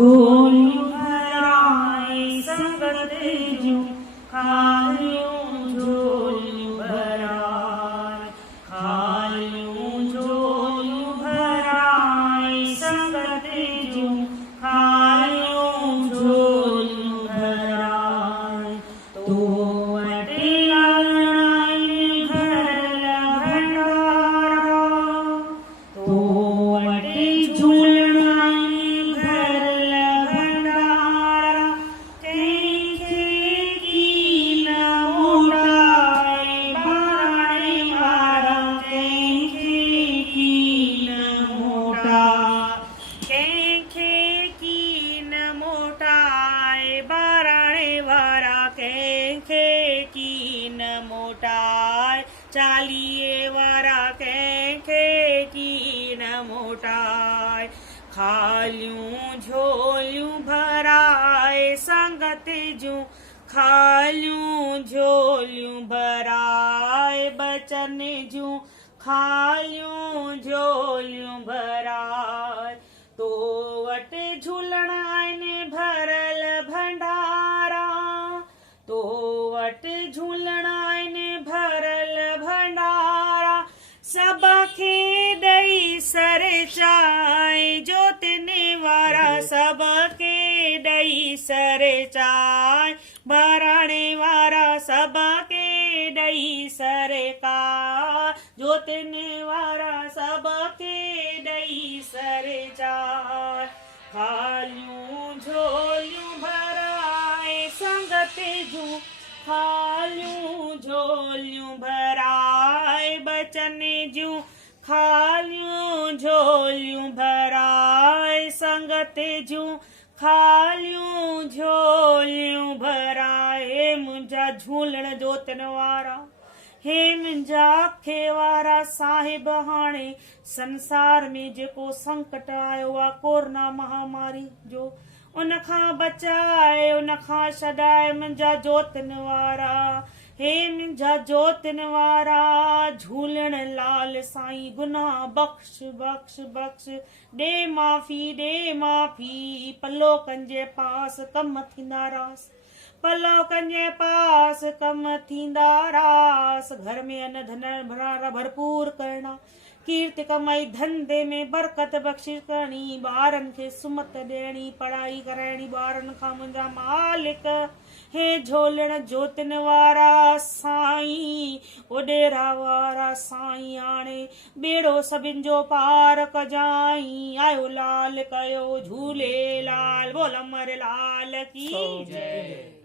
झोलियूं भराए संगत जूं खालियूं झोलियूं भराए खालियूं झोलियूं भराए संगत जूं खालियूं झोलियूं भराए तो वटि लालणाई भरल भंडारा तो वटि झूलणाई भरल भंडारा कंहिंखे कीन मोटाए बाराणे वारा कंहिंखे कीन मोटाए बाराणे वारा कंहिंखे कीन मोटाए चालीहे वारा कंहिंखे कीन मोटाए खालियूं झोलियूं भराए संगत जूं खालियूं झोलियूं भराए बचन जूं खालियूं झोलियूं भराए तो वटि झूलणा आहिनि भरल भंडारा तो वटि झूलणा आहिनि भरल भंडारा सभ खे ॾेई सर चाए जोतने वारा सभ खे ॾेई सर चाए बाराणे वारा सभ खे ॾेई सर का जोतने वारा सभ खे ॾेई सर चाए खालियूं झोलियूं भराए संगत जूं खालियूं झोलियूं भराए बचन जूं खालियूं झोलियूं भराए संगत जूं खालियूं झोलियूं भराए मुंहिंजा झूलण जोतन वारा हे मुंहिंजा अखे वारा साहिब हाणे संसार में जेको संकट आयो आहे कोरोना महामारी जो उन खां बचाए उन खां छॾाए मुंहिंजा जोतन वारा हे मुंहिंजा जोतन वारा झूलण लाल साईं गुनाह बख़्श बख़्श बख़्श ॾे माफ़ी पलो कंजे पास कम थींदा रास पलो कंजे पास कम थींदा रास घर में अन धन भरारा भरपूर करणा कीर्ति कमाई धंधे में बरकत बख़्शिश करणी ॿारनि खे सुमत ॾियणी पढ़ाई कराइणी ॿारनि खां मुंहिंजा मालिक हे झोलण जोतन वारा साईं ओडेरा वारा साईं हाणे बेड़ो सभिनि जो पार कजाई आयो लाल कयो झूलेलाल बोल अमर लाल की जय।